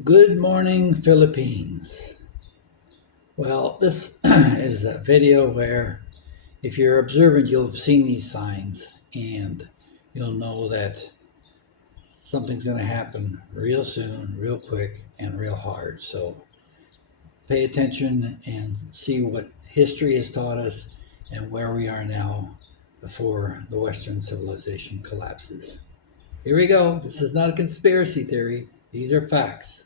Good morning, Philippines. Well, this is a video where if you're observant, you'll have seen these signs and you'll know that something's going to happen real soon, real quick, and real hard. So pay attention and see what history has taught us and where we are now before the Western civilization collapses. Here we go. This is not a conspiracy theory, these are facts.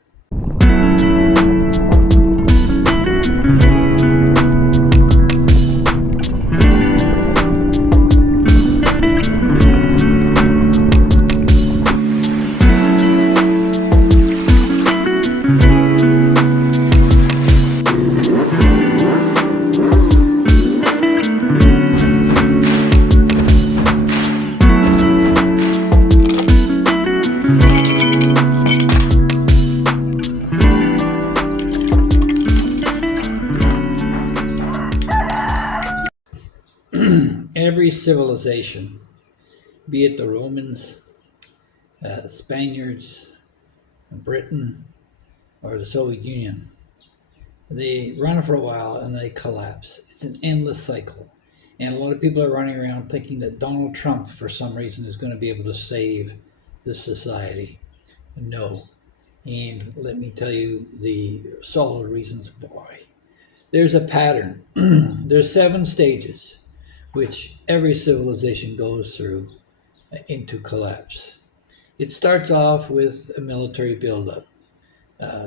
Every civilization, be it the Romans, the Spaniards, Britain, or the Soviet Union, they run for a while and they collapse. It's an endless cycle. And a lot of people are running around thinking that Donald Trump, for some reason, is going to be able to save this society. No. And let me tell you the solid reasons why. There's a pattern. There's 7 stages which every civilization goes through into collapse. It starts off with a military buildup.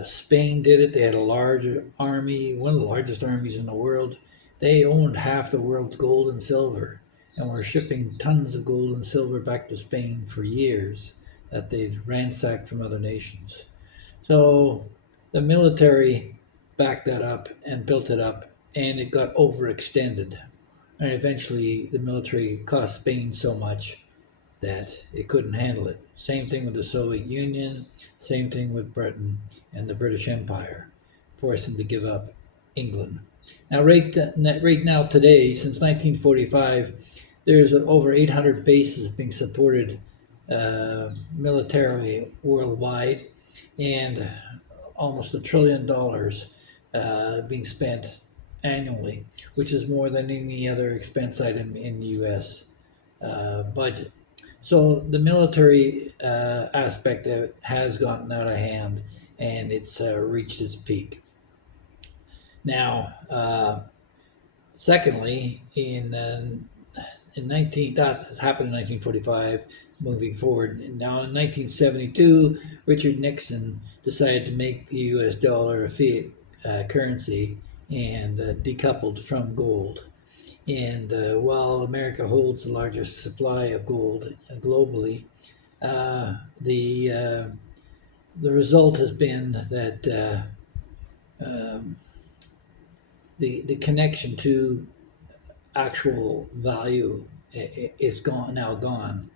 Spain did it. They had a large army, one of the largest armies in the world. They owned half the world's gold and silver and were shipping tons of gold and silver back to Spain for years that they'd ransacked from other nations. So the military backed that up and built it up, and it got overextended. And eventually, the military cost Spain so much that it couldn't handle it. Same thing with the Soviet Union, same thing with Britain and the British Empire, forced them to give up England. Now, right now, today, since 1945, there's over 800 bases being supported militarily worldwide, and almost $1 trillion being spent annually, which is more than any other expense item in the U.S. Budget. So the military aspect of it has gotten out of hand, and it's reached its peak. Now, secondly, in 19 that happened in 1945. Moving forward, now in 1972, Richard Nixon decided to make the U.S. dollar a fiat currency and decoupled from gold. And while America holds the largest supply of gold globally, the result has been that the connection to actual value is gone,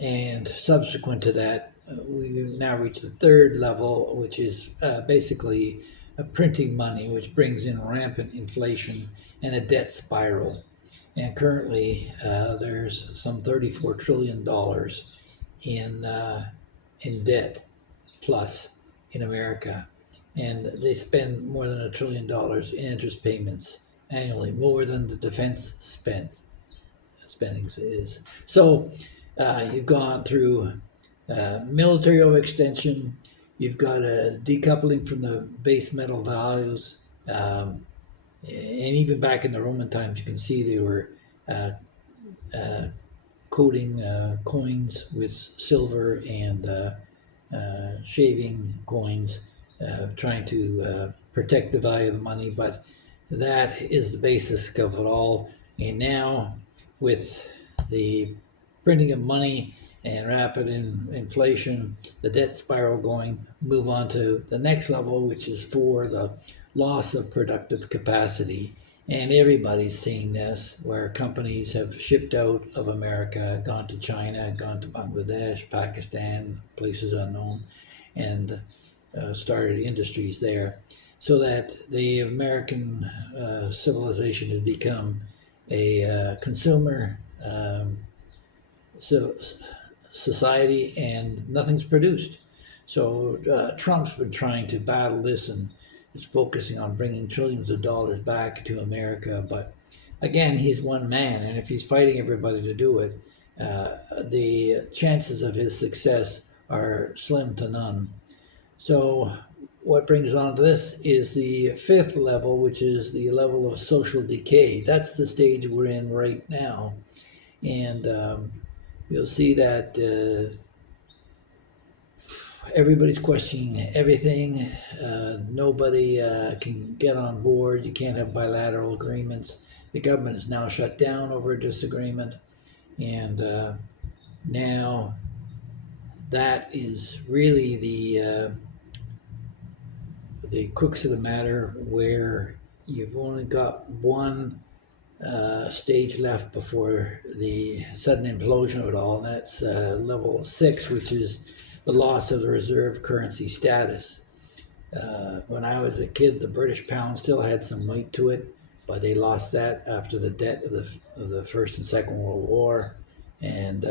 and subsequent to that, we now reach the third level, which is basically printing money, which brings in rampant inflation and a debt spiral. And currently, there's some $34 trillion in debt plus in America, and they spend more than $1 trillion in interest payments annually, more than the defense spending is. So you've gone through military overextension. You've got a decoupling from the base metal values. And even back in the Roman times, you can see they were coating coins with silver and shaving coins, trying to protect the value of the money. But that is the basis of it all. And now, with the printing of money and rapid inflation, the debt spiral going, move on to the next level, which is for the loss of productive capacity. And everybody's seeing this, where companies have shipped out of America, gone to China, gone to Bangladesh, Pakistan, places unknown, and started industries there, so that the American civilization has become a consumer society, and nothing's produced. So Trump's been trying to battle this and is focusing on bringing trillions of dollars back to America. But again, he's one man, and if he's fighting everybody to do it, the chances of his success are slim to none. So, what brings on to this is the fifth level, which is the level of social decay. That's the stage we're in right now. And you'll see that everybody's questioning everything. Nobody can get on board. You can't have bilateral agreements. The government is now shut down over a disagreement. And now that is really the crux of the matter, where you've only got one stage left before the sudden implosion of it all, and that's level 6, which is the loss of the reserve currency status. When I was a kid, the British pound still had some weight to it, but they lost that after the debt of the First and Second World War, and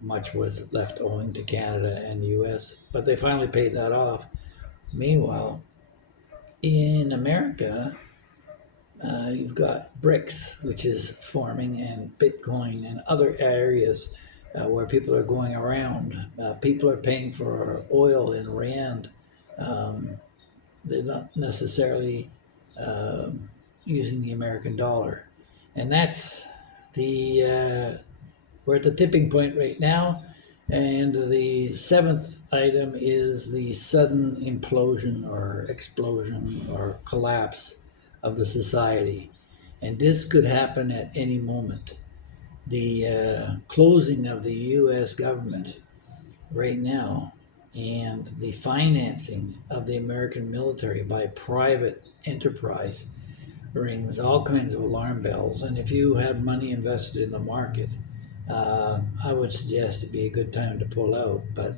much was left owing to Canada and the US, but they finally paid that off. Meanwhile, in America, you've got BRICS, which is forming, and Bitcoin and other areas where people are going around. People are paying for oil in rand. They're not necessarily using the American dollar. And that's we're at the tipping point right now. And the seventh item is the sudden implosion or explosion or collapse of the society. And this could happen at any moment. The closing of the US government right now and the financing of the American military by private enterprise rings all kinds of alarm bells. And if you had money invested in the market, I would suggest it'd be a good time to pull out. But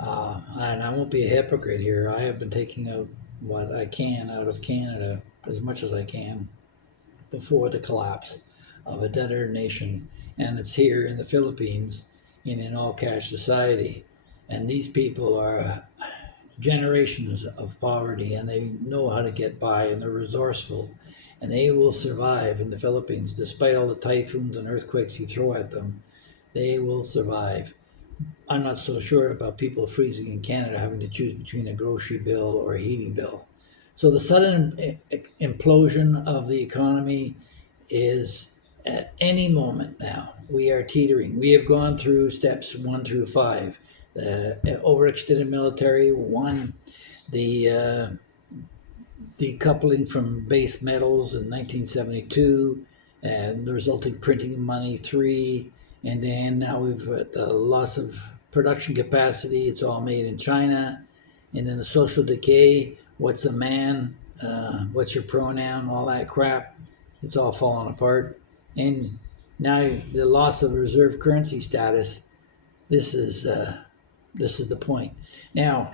and I won't be a hypocrite here. I have been taking out what I can out of Canada, as much as I can, before the collapse of a debtor nation. And it's here in the Philippines in an all cash society. And these people are generations of poverty, and they know how to get by, and they're resourceful, and they will survive in the Philippines despite all the typhoons and earthquakes you throw at them. They will survive. I'm not so sure about people freezing in Canada having to choose between a grocery bill or a heating bill. So the sudden implosion of the economy is at any moment now. We are teetering. We have gone through steps 1 through 5. The overextended military, 1. The decoupling from base metals in 1972, and the resulting printing of money, 3. And then now we've got the loss of production capacity. It's all made in China. And then the social decay. What's a man? What's your pronoun? All that crap. It's all falling apart. And now the loss of reserve currency status. This is the point. Now,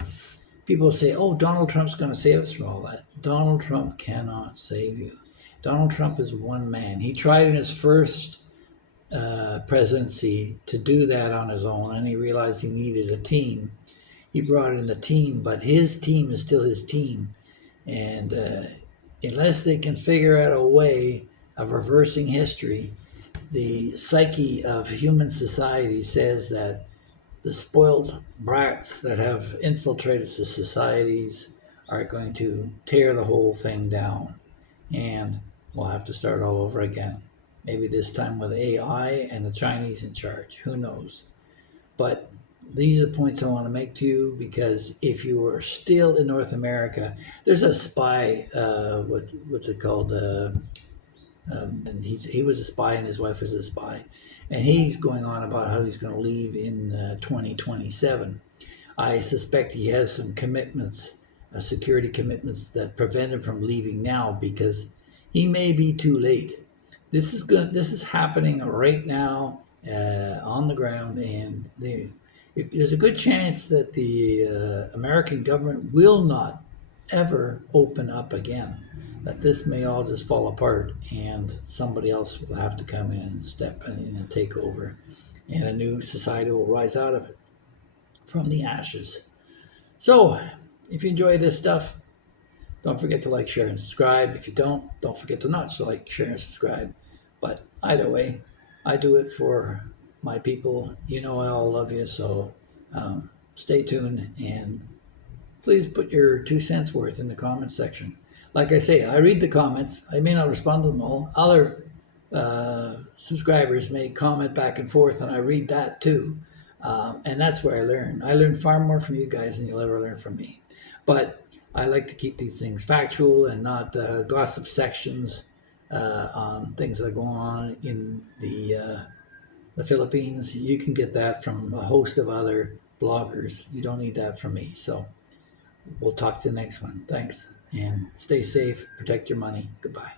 people say, "Oh, Donald Trump's going to save us from all that." Donald Trump cannot save you. Donald Trump is one man. He tried in his first presidency to do that on his own, and he realized he needed a team. He brought in the team, but his team is still his team. And unless they can figure out a way of reversing history, the psyche of human society says that the spoiled brats that have infiltrated the societies are going to tear the whole thing down. And we'll have to start all over again. Maybe this time with AI and the Chinese in charge. Who knows? But these are points I want to make to you, because if you are still in North America, there's a spy, what's it called? And he was a spy and his wife was a spy. And he's going on about how he's going to leave in 2027. I suspect he has some commitments, security commitments, that prevent him from leaving now, because he may be too late. This is happening right now on the ground, and there's a good chance that the American government will not ever open up again. That this may all just fall apart, and somebody else will have to come in and step in and take over, and a new society will rise out of it from the ashes. So, if you enjoy this stuff, don't forget to like, share, and subscribe. If you don't forget to not like, share, and subscribe. But either way, I do it for my people. You know I all love you, so stay tuned and please put your 2 cents worth in the comments section. Like I say, I read the comments. I may not respond to them all. Other subscribers may comment back and forth, and I read that too. And that's where I learn. I learn far more from you guys than you'll ever learn from me. But I like to keep these things factual and not gossip sections on things that are going on in the Philippines. You can get that from a host of other bloggers. You don't need that from me. So we'll talk to the next one. Thanks. And stay safe. Protect your money. Goodbye.